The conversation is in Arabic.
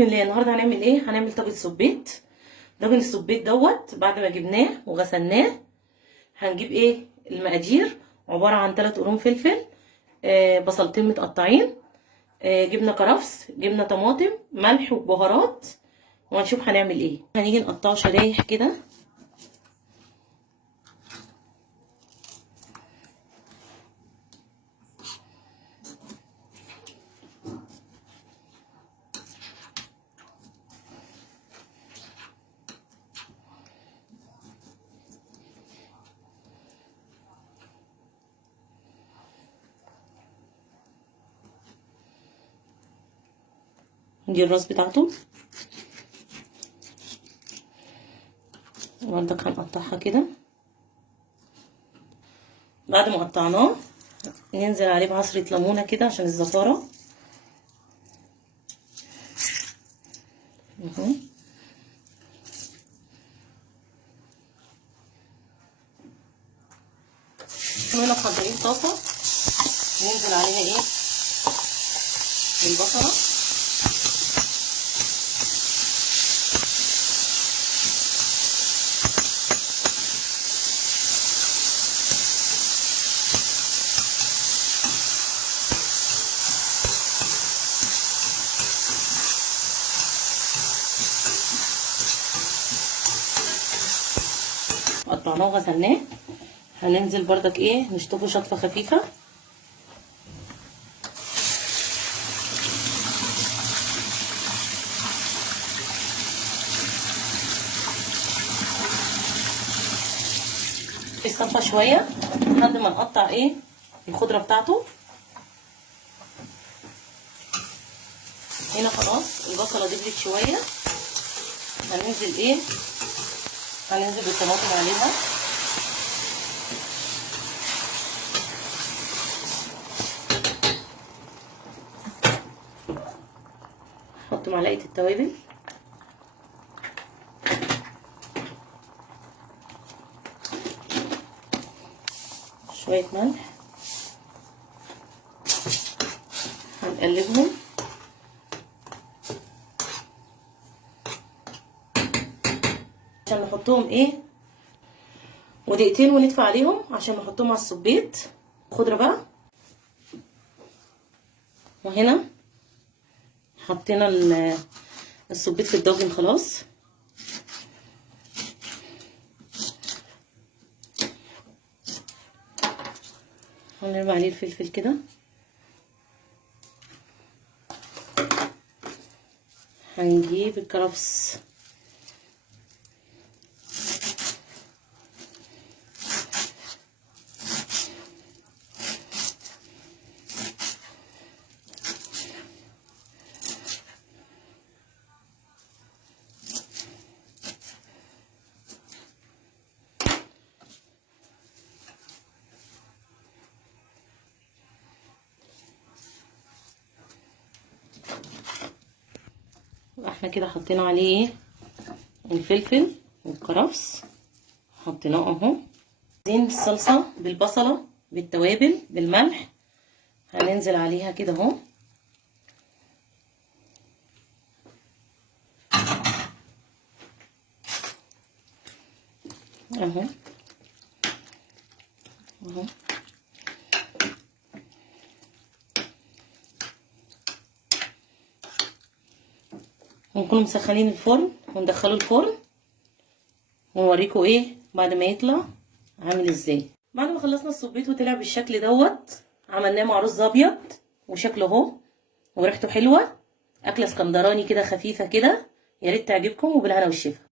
النهارده هنعمل ايه؟ هنعمل طاجن سبيت. طاجن السبيت دوت بعد ما جبناه وغسلناه هنجيب ايه المقادير. عباره عن 3 قرون فلفل، بصلتين متقطعين، جبنه كرفس، جبنه طماطم، ملح وبهارات. وهنشوف هنعمل ايه. هنيجي نقطعه شرايح كده. دي الراس بتاعته برضك هنقطعها كده. بعد ما قطعناه ننزل عليه بعصرة ليمونة كده عشان الزفارة. هنا محضرين طاسة ننزل عليها ايه البصلة. قطعناه وغسلناه. هننزل بردك ايه نشطفه شطفه خفيفه. يصفى شويه لحد ما نقطع ايه الخضره بتاعته. هنا خلاص البصله دبلت شويه. هننزل بالطماطم عليها. نحط معلقه التوابل، شويه ملح، هنقلبهم عشان نحطهم ايه ودقيقتين وندفع عليهم عشان نحطهم على السبيت. خضره بقى. وهنا حطينا السبيت في الطاجن خلاص. هنرمي عليه الفلفل كده. هنجيب الكرفس، احنا كده حطينا عليه الفلفل والكرفس، حطيناه اهو. عايزين الصلصه بالبصله بالتوابل بالملح، هننزل عليها كده اهو. اهو اهو. ونكون مسخنين الفرن وندخله الفرن ونوريكم ايه بعد ما يطلع عامل ازاي. بعد ما خلصنا السبيت وطلع بالشكل دوت، عملناه مع رز ابيض وشكله اهو وريحته حلوه. اكله اسكندراني كده خفيفه كده، يا ريت تعجبكم وبالهنا والشفا.